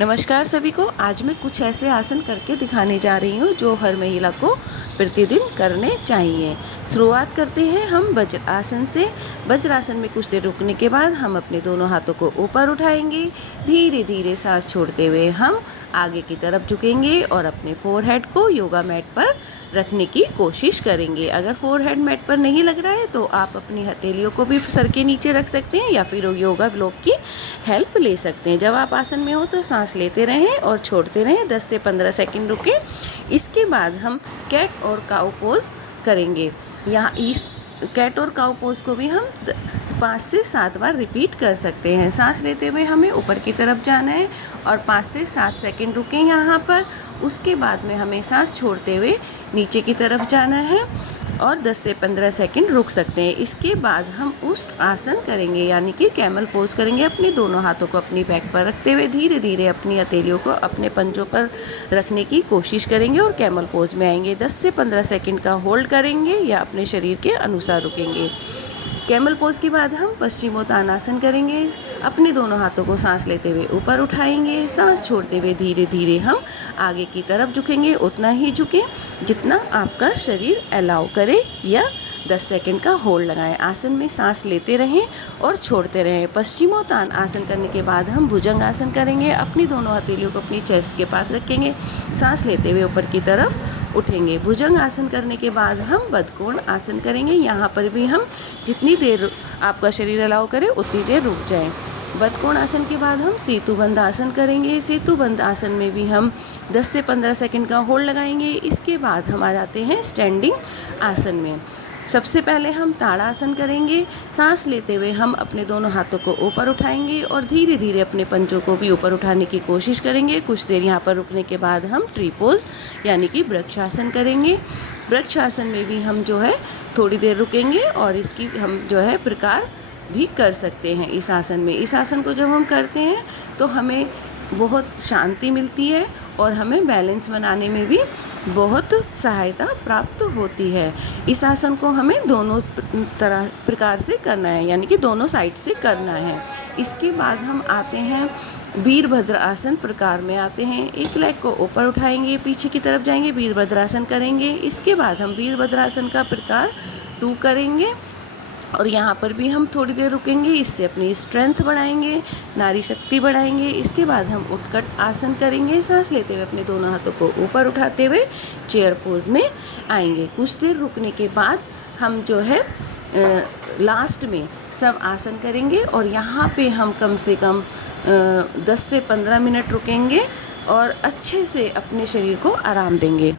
नमस्कार सभी को। आज मैं कुछ ऐसे आसन करके दिखाने जा रही हूँ जो हर महिला को प्रतिदिन करने चाहिए। शुरुआत करते हैं हम वज्रासन से। वज्रासन में कुछ देर रुकने के बाद हम अपने दोनों हाथों को ऊपर उठाएंगे। धीरे धीरे सांस छोड़ते हुए हम आगे की तरफ झुकेंगे और अपने फोरहेड को योगा मैट पर रखने की कोशिश करेंगे। अगर फोरहेड मैट पर नहीं लग रहा है तो आप अपनी हथेलियों को भी सर के नीचे रख सकते हैं या फिर योगा ब्लॉक की हेल्प ले सकते हैं। जब आप आसन में हो तो सांस लेते रहें और छोड़ते रहें। 10 से 15 सेकंड रुकें। इसके बाद हम कैट और काऊ पोज करेंगे। यहाँ इस कैट और काऊ पोज को भी हम 5 से 7 बार रिपीट कर सकते हैं। सांस लेते हुए हमें ऊपर की तरफ जाना है और 5 से 7 सेकंड रुकें यहाँ पर। उसके बाद में हमें सांस छोड़ते हुए नीचे की तरफ जाना है और 10 से 15 सेकंड रुक सकते हैं। इसके बाद हम उष्ट आसन करेंगे यानी कि कैमल पोज करेंगे। अपने दोनों हाथों को अपनी बैक पर रखते हुए धीरे धीरे अपनी हथेलियों को अपने पंजों पर रखने की कोशिश करेंगे और कैमल पोज में आएंगे। 10 से 15 सेकंड का होल्ड करेंगे या अपने शरीर के अनुसार रुकेंगे। कैमल पोज के बाद हम पश्चिमोत्तानासन करेंगे। अपने दोनों हाथों को सांस लेते हुए ऊपर उठाएंगे। सांस छोड़ते हुए धीरे धीरे हम आगे की तरफ झुकेंगे। उतना ही झुकें जितना आपका शरीर अलाउ करे या 10 सेकंड का होल्ड लगाएं। आसन में सांस लेते रहें और छोड़ते रहें। पश्चिमोत्तान आसन करने के बाद हम भुजंग आसन करेंगे। अपनी दोनों हथेलियों को अपनी चेस्ट के पास रखेंगे। सांस लेते हुए ऊपर की तरफ उठेंगे। भुजंग आसन करने के बाद हम बदकोण आसन करेंगे। यहाँ पर भी हम जितनी देर आपका शरीर अलाउ करे उतनी देर रुक जाएं। बदकोण आसन के बाद हम सेतुबंध आसन करेंगे। सेतुबंध आसन में भी हम 10 से 15 सेकंड का होल्ड लगाएंगे। इसके बाद हम आ जाते हैं स्टैंडिंग आसन में। सबसे पहले हम ताड़ासन करेंगे। सांस लेते हुए हम अपने दोनों हाथों को ऊपर उठाएंगे और धीरे धीरे अपने पंजों को भी ऊपर उठाने की कोशिश करेंगे। कुछ देर यहाँ पर रुकने के बाद हम ट्री पोज यानी कि वृक्षासन करेंगे। वृक्षासन में भी हम जो है थोड़ी देर रुकेंगे और इसकी हम जो है प्रकार भी कर सकते हैं इस आसन में। इस आसन को जब हम करते हैं तो हमें बहुत शांति मिलती है और हमें बैलेंस बनाने में भी बहुत सहायता प्राप्त होती है। इस आसन को हमें दोनों प्रकार से करना है यानी कि दोनों साइड से करना है। इसके बाद हम आते हैं वीरभद्र आसन प्रकार में आते हैं। एक लेग को ऊपर उठाएंगे, पीछे की तरफ जाएंगे, वीरभद्रासन करेंगे। इसके बाद हम वीरभद्रासन का प्रकार 2 करेंगे और यहाँ पर भी हम थोड़ी देर रुकेंगे। इससे अपनी स्ट्रेंथ बढ़ाएंगे, नारी शक्ति बढ़ाएंगे। इसके बाद हम उत्कट आसन करेंगे। सांस लेते हुए अपने दोनों हाथों को ऊपर उठाते हुए चेयर पोज में आएंगे। कुछ देर रुकने के बाद हम जो है लास्ट में सब आसन करेंगे और यहाँ पे हम कम से कम 10 से 15 मिनट रुकेंगे और अच्छे से अपने शरीर को आराम देंगे।